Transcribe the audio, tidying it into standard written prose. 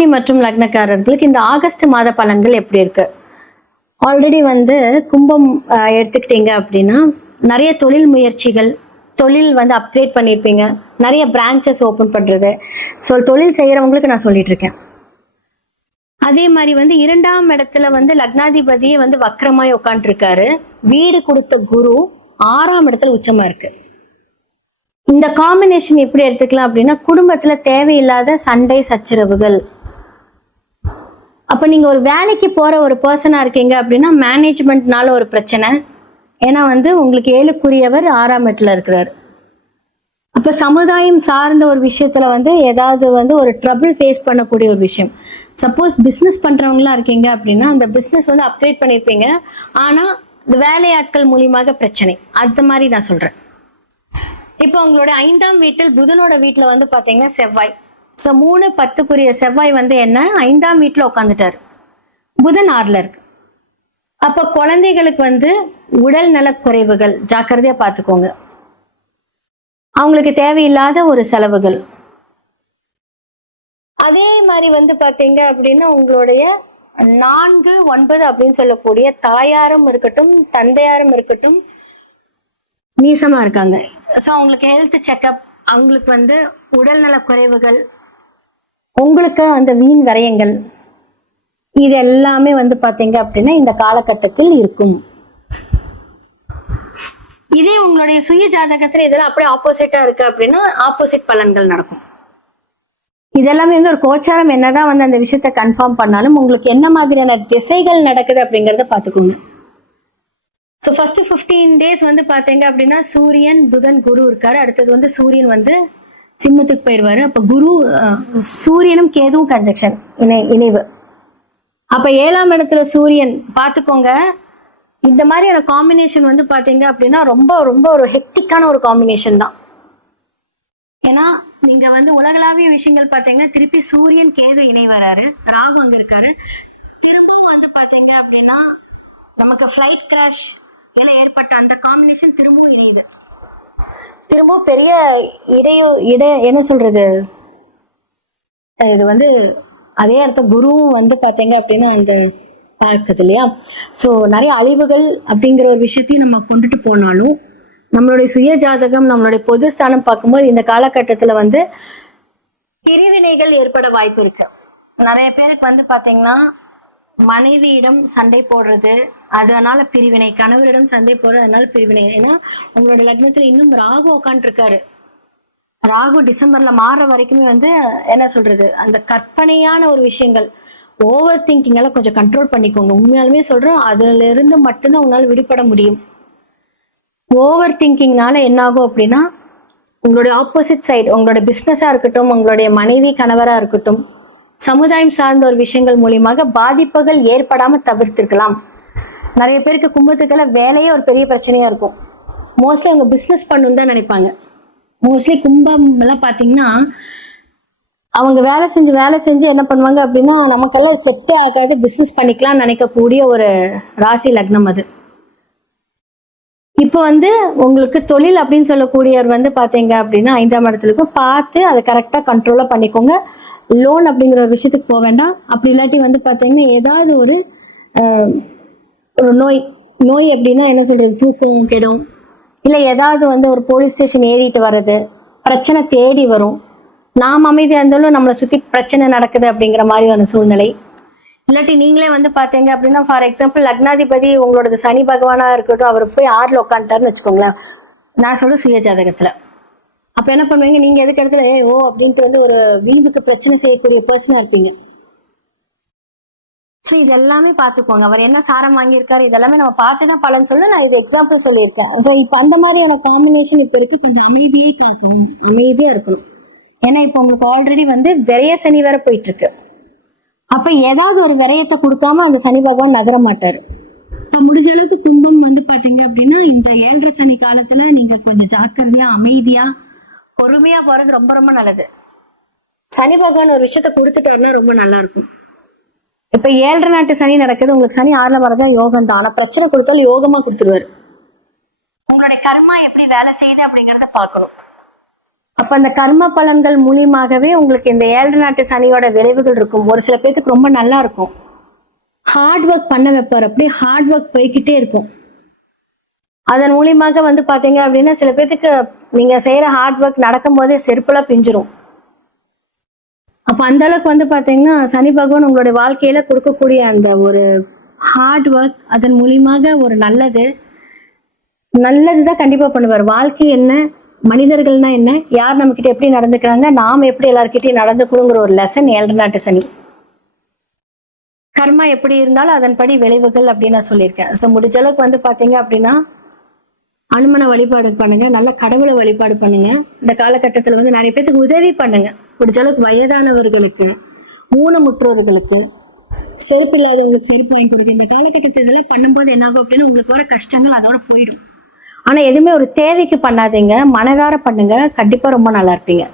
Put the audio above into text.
ராசி மற்றும் லக்னக்காரர்களுக்கு இந்த ஆகஸ்ட் மாத பலன்கள் எப்படி இருக்கு? ஆல்ரெடி கும்பம் எடுத்துக்கிட்டீங்க அப்படின்னா நிறைய தொழில் முயற்சிகள், தொழில் அப்கிரேட் பண்ணியிருப்பீங்க, நிறைய பிரான்ச்சஸ் ஓப்பன் பண்றது. ஸோ தொழில் செய்யறவங்களுக்கு நான் சொல்லிட்டு இருக்கேன். அதே மாதிரி இரண்டாம் இடத்துல லக்னாதிபதியே வக்ரமாய் உட்காந்துருக்காரு. வீடு கொடுத்த குரு 6ஆம் இடத்துல உச்சமா இருக்கு. இந்த காம்பினேஷன் எப்படி எடுத்துக்கலாம் அப்படின்னா, குடும்பத்துல தேவையில்லாத சண்டை சச்சரவுகள். அப்ப நீங்க ஒரு வேலைக்கு போற ஒரு பர்சனா இருக்கீங்க அப்படின்னா மேனேஜ்மெண்ட்னால ஒரு பிரச்சனை. ஏன்னா உங்களுக்கு 7க்குரியவர் 6ஆம் இடத்துல இருக்கிறாரு. அப்ப சமுதாயம் சார்ந்த ஒரு விஷயத்துல ஏதாவது ஒரு ட்ரபிள் ஃபேஸ் பண்ணக்கூடிய ஒரு விஷயம். சப்போஸ் பிசினஸ் பண்றவங்களா இருக்கீங்க அப்படின்னா அந்த பிசினஸ் அப்கிரேட் பண்ணிருப்பீங்க, ஆனா இந்த வேலையாட்கள் மூலியமாக பிரச்சனை. அந்த மாதிரி நான் சொல்றேன். இப்போ உங்களோட 5ஆம் வீட்டில் புதனோட வீட்டுல பாத்தீங்கன்னா செவ்வாய். ஸோ 3-10க்குரிய செவ்வாய் என்ன 5ஆம் வீட்டுல உட்காந்துட்டாரு. புதன் 6ல இருக்கு. அப்ப குழந்தைகளுக்கு உடல் நல குறைவுகள், ஜாக்கிரதையா பாத்துக்கோங்க. அவங்களுக்கு தேவையில்லாத ஒரு செலவுகள். அதே மாதிரி பாத்தீங்க அப்படின்னா உங்களுடைய 4-9 அப்படின்னு சொல்லக்கூடிய தாயாரும் இருக்கட்டும் தந்தையாரும் இருக்கட்டும் நீசமா இருக்காங்க. ஸோ அவங்களுக்கு ஹெல்த் செக்அப், அவங்களுக்கு உடல்நல குறைவுகள், உங்களுக்கு வீண் விரயங்கள், இது எல்லாமே பாத்தீங்க அப்படின்னா இந்த காலகட்டத்தில் இருக்கும். இதே உங்களுடைய சுய ஜாதகத்துல இதெல்லாம் அப்படியே ஆப்போசிட்டா இருக்கு அப்படின்னா ஆப்போசிட் பலன்கள் நடக்கும். இதெல்லாமே ஒரு கோச்சாரம் என்னதான் அந்த விஷயத்த கன்ஃபார்ம் பண்ணாலும் உங்களுக்கு என்ன மாதிரியான திசைகள் நடக்குது அப்படிங்கறத பாத்துக்கோங்க. ஸோ ஃபர்ஸ்ட் 15 days பாத்தீங்க அப்படின்னா சூரியன் புதன் குரு இருக்காரு. அடுத்தது சூரியன் சிம்மத்துக்கு போயிடுவாரு. அப்ப குரு சூரியனும் கேதுவும் கன்ஜெக்ஷன் இணைவு. அப்ப 7ஆம் இடத்துல சூரியன் பாத்துக்கோங்க. இந்த மாதிரியான காம்பினேஷன் பாத்தீங்க அப்படின்னா ரொம்ப ரொம்ப ஒரு ஹெக்டிக்கான ஒரு காம்பினேஷன் தான். ஏன்னா நீங்க உலகளாவிய விஷயங்கள் பாத்தீங்கன்னா திருப்பி சூரியன் கேது இணை வராரு, ராகு அங்க இருக்காரு. திரும்பவும் பாத்தீங்க அப்படின்னா நமக்கு ஃபிளைட் கிராஷ் ஏற்பட்ட அந்த காம்பினேஷன் திரும்பவும் இணையுது. திரும்பவும் பெரிய என்ன சொல்றது, இது அதே அர்த்தம் குருவும் பாத்தீங்க அப்படின்னா அந்த பார்க்குது இல்லையா. ஸோ நிறைய அழிவுகள் அப்படிங்கிற ஒரு விஷயத்தையும் நம்ம கொண்டுட்டு போனாலும் நம்மளுடைய சுய ஜாதகம், நம்மளுடைய பொது ஸ்தானம் பார்க்கும்போது இந்த காலகட்டத்துல பிரிவினைகள் ஏற்பட வாய்ப்பு இருக்கு. நிறைய பேருக்கு பாத்தீங்கன்னா மனைவியிடம் சண்டை போடுறது, அதனால பிரிவினை, கணவரிடம் சண்டை போடுறது, அதனால பிரிவினை. ஏன்னா உங்களோட லக்னத்துல இன்னும் ராகு உட்காந்து இருக்காரு. ராகு டிசம்பர்ல மாறுற வரைக்குமே என்ன சொல்றது, அந்த கற்பனையான ஒரு விஷயங்கள், ஓவர் திங்கிங் எல்லாம் கொஞ்சம் கண்ட்ரோல் பண்ணிக்கோங்க. உண்மையாலுமே சொல்றேன், அதுல இருந்து மட்டும்தான் உங்களால விடுபட முடியும். ஓவர் திங்கிங்னால என்ன ஆகும் அப்படின்னா உங்களுடைய ஆப்போசிட் சைடு, உங்களுடைய பிசினஸா இருக்கட்டும், உங்களுடைய மனைவி கணவரா இருக்கட்டும், சமுதாயம் சார்ந்த ஒரு விஷயங்கள் மூலியமாக பாதிப்புகள் ஏற்படாம தவிர்த்திருக்கலாம். நிறைய பேருக்கு கும்பத்துக்கெல்லாம் வேலையே ஒரு பெரிய பிரச்சனையா இருக்கும். மோஸ்ட்லி அவங்க பிசினஸ் பண்ணணும் தான் நினைப்பாங்க. மோஸ்ட்லி கும்பம் எல்லாம் பாத்தீங்கன்னா அவங்க வேலை செஞ்சு என்ன பண்ணுவாங்க அப்படின்னா நமக்கெல்லாம் செட்டே ஆகாது, பிசினஸ் பண்ணிக்கலாம்னு நினைக்கக்கூடிய ஒரு ராசி லக்னம் அது. இப்போ உங்களுக்கு தொழில் அப்படின்னு சொல்லக்கூடியவர் பாத்தீங்க அப்படின்னா 5ஆம் இடத்துல பார்த்து அதை கரெக்டா கண்ட்ரோலா பண்ணிக்கோங்க. லோன் அப்படிங்கிற ஒரு விஷயத்துக்கு போக வேண்டாம். அப்படி இல்லாட்டி பாத்தீங்கன்னா ஏதாவது ஒரு நோய் அப்படின்னா என்ன சொல்றது, தூக்கம் கெடும், இல்ல ஏதாவது ஒரு போலீஸ் ஸ்டேஷன் ஏறிட்டு வர்றது, பிரச்சனை தேடி வரும். நாம் அமைதியா இருந்தாலும் நம்மளை சுத்தி பிரச்சனை நடக்குது அப்படிங்கிற மாதிரியான சூழ்நிலை. இல்லாட்டி நீங்களே பாத்தீங்க அப்படின்னா ஃபார் எக்ஸாம்பிள் லக்னாதிபதி உங்களோட சனி பகவானா இருக்கட்டும், அவர் போய் 6ல உட்காந்துட்டாருன்னு வச்சுக்கோங்களேன், நான் சொல்ற சுய ஜாதகத்துல. அப்ப என்ன பண்ணுவீங்க, நீங்க எதுக்கு இடத்துல அப்படின்ட்டு ஒரு வீம்புக்கு பிரச்சனை செய்யக்கூடிய பர்சனா இருப்பீங்க. ஸோ இதெல்லாமே பார்த்துக்கோங்க. அவர் என்ன சாரம் வாங்கியிருக்காரு இதெல்லாமே நம்ம பார்த்துதான் பலன் சொல்ல நான் இது எக்ஸாம்பிள் சொல்லியிருக்கேன். ஸோ இப்போ அந்த மாதிரியான காம்பினேஷன் இப்போ இருக்கு. கொஞ்சம் அமைதியே காக்கணும், அமைதியா இருக்கணும். ஏன்னா இப்போ உங்களுக்கு ஆல்ரெடி விரைய சனி வேற போயிட்டு இருக்கு. அப்ப ஏதாவது ஒரு விரயத்தை கொடுக்காம அந்த சனி பகவான் நகர மாட்டாரு. இப்ப முடிஞ்ச அளவுக்கு கும்பம் பாத்தீங்க அப்படின்னா இந்த 7.5 சனி காலத்துல நீங்க கொஞ்சம் ஜாக்கிரதையா அமைதியா பொறுமையா போறது ரொம்ப ரொம்ப நல்லது. சனி பகவான் ஒரு விஷயத்த கொடுத்துட்டாருன்னா ரொம்ப நல்லா இருக்கும். இப்ப 7.5 நாட்டு சனி நடக்குது, உங்களுக்கு சனி 6ல வரதான் யோகம் தான். ஆனா பிரச்சனை கொடுத்தாலும் யோகமா கொடுத்துருவாரு. உங்களுடைய கர்மா எப்படி வேலை செய்யுது அப்படிங்கறத பார்க்கணும். அப்ப அந்த கர்ம பலன்கள் மூலியமாகவே உங்களுக்கு இந்த 7 நாட்டு சனியோட விளைவுகள் இருக்கும். ஒரு சில பேருக்கு ரொம்ப நல்லா இருக்கும். ஹார்ட் ஒர்க் பண்ண வைப்பார். அப்படியே ஹார்ட் ஒர்க் போய்கிட்டே இருக்கும். அதன் மூலியமாக பாத்தீங்க அப்படின்னா சில பேருக்கு நீங்க செய்யற ஹார்ட் ஒர்க் நடக்கும் போதே செருப்புலாம் பிஞ்சிரும். அப்ப அந்த அளவுக்கு பாத்தீங்கன்னா சனி பகவான் உங்களுடைய வாழ்க்கையில கொடுக்கக்கூடிய அந்த ஒரு ஹார்ட் ஒர்க், அதன் மூலியமாக ஒரு நல்லதுதான் கண்டிப்பா பண்ணுவார். வாழ்க்கை என்ன, மனிதர்கள்னா என்ன, யார் நம்ம கிட்ட எப்படி நடந்துக்கிறாங்க, நாம எப்படி எல்லார்கிட்டயும் நடந்துக்கணுங்கிற ஒரு லெசன் 7 நாட்டு சனி. கர்மா எப்படி இருந்தாலும் அதன்படி விளைவுகள் அப்படின்னு நான் சொல்லியிருக்கேன். ஸோ முடிஞ்ச அளவுக்கு பாத்தீங்க அப்படின்னா அனுமனை வழிபாடு பண்ணுங்க, நல்ல கடவுளை வழிபாடு பண்ணுங்க. இந்த காலகட்டத்தில் நிறைய பேருக்கு உதவி பண்ணுங்க. முடிஞ்ச அளவுக்கு வயதானவர்களுக்கு, ஊனமுற்றோர்களுக்கு, செருப்பு இல்லாதவங்களுக்கு செருப்பு வாங்கி கொடுங்க. இந்த காலகட்டத்தில் இதெல்லாம் பண்ணும்போது என்னாகும் அப்படின்னா உங்களுக்கு வர கஷ்டங்கள் அதோட போயிடும். ஆனா எதுவுமே ஒரு தேவைக்கு பண்ணாதீங்க, மனதார பண்ணுங்க, கண்டிப்பா ரொம்ப நல்லா இருப்பீங்க.